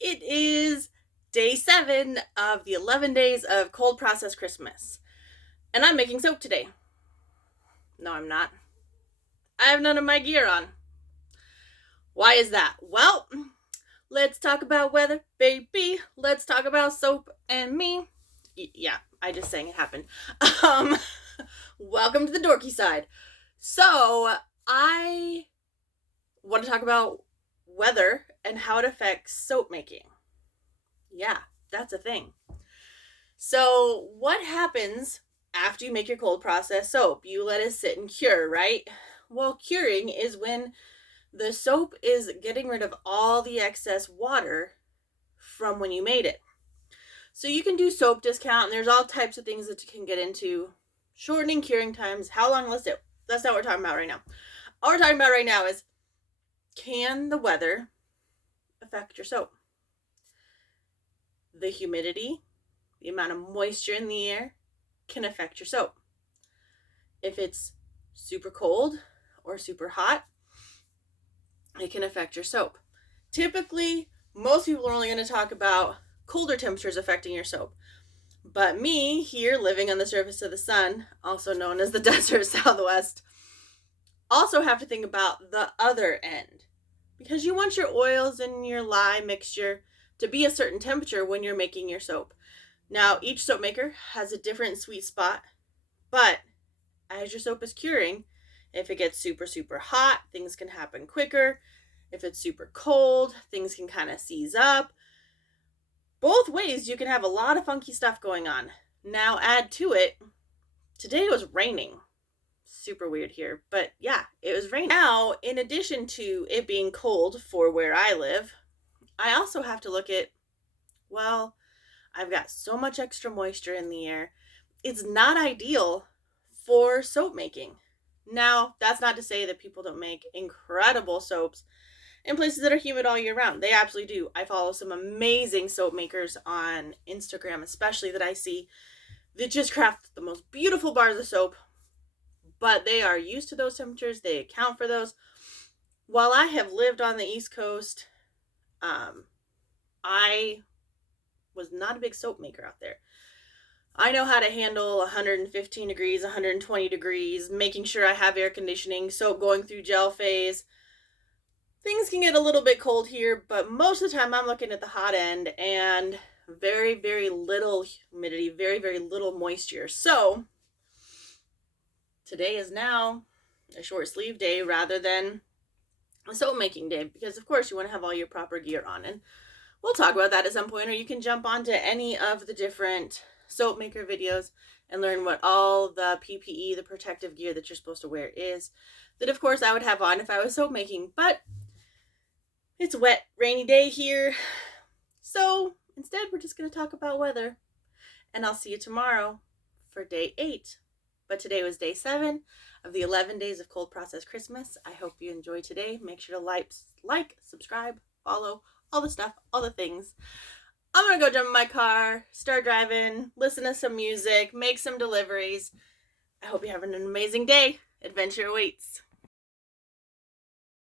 It is day 7 of the 11 days of cold process Christmas. And I'm making soap today. No, I'm not. I have none of my gear on. Why is that? Well, let's talk about weather, baby. Let's talk about soap and me. Yeah, I just sang it happened. Um, Welcome to the dorky side. So, I want to talk about weather and how it affects soap making. Yeah, that's a thing. So, what happens after you make your cold process soap? You let it sit and cure, right? Well, curing is when the soap is getting rid of all the excess water from when you made it. So, you can do soap discount, and there's all types of things that you can get into. Shortening curing times, how long? That's not what we're talking about right now. All we're talking about right now is, can the weather affect your soap? The humidity, the amount of moisture in the air can affect your soap. If it's super cold or super hot, it can affect your soap. Typically, most people are only going to talk about colder temperatures affecting your soap. But me, here living on the surface of the sun, also known as the desert Southwest, also have to think about the other end. Because you want your oils and your lye mixture to be a certain temperature when you're making your soap. Now, each soap maker has a different sweet spot, but as your soap is curing, if it gets super, super hot, things can happen quicker. If it's super cold, things can kind of seize up. Both ways, you can have a lot of funky stuff going on. Now, add to it, today it was raining. Super weird here, but yeah, it was raining. Now, in addition to it being cold for where I live, I also have to look at, well, I've got so much extra moisture in the air. It's not ideal for soap making. Now, that's not to say that people don't make incredible soaps in places that are humid all year round. They absolutely do. I follow some amazing soap makers on Instagram, especially that I see that just craft the most beautiful bars of soap, but they are used to those temperatures. They account for those. While I have lived on the East Coast, I was not a big soap maker out there. I know how to handle 115 degrees, 120 degrees, making sure I have air conditioning, soap going through gel phase. Things can get a little bit cold here, but most of the time I'm looking at the hot end and very, very little humidity, very, very little moisture. So today is now a short sleeve day rather than a soap making day because, of course, you want to have all your proper gear on. And we'll talk about that at some point, or you can jump onto any of the different soap maker videos and learn what all the PPE, the protective gear that you're supposed to wear is. That, of course, I would have on if I was soap making, but it's a wet, rainy day here. So instead, we're just going to talk about weather. And I'll see you tomorrow for day 8. But today was day 7 of the 11 days of cold process Christmas. I hope you enjoy today. Make sure to like, subscribe, follow, all the stuff, all the things. I'm going to go jump in my car, start driving, listen to some music, make some deliveries. I hope you're having an amazing day. Adventure awaits.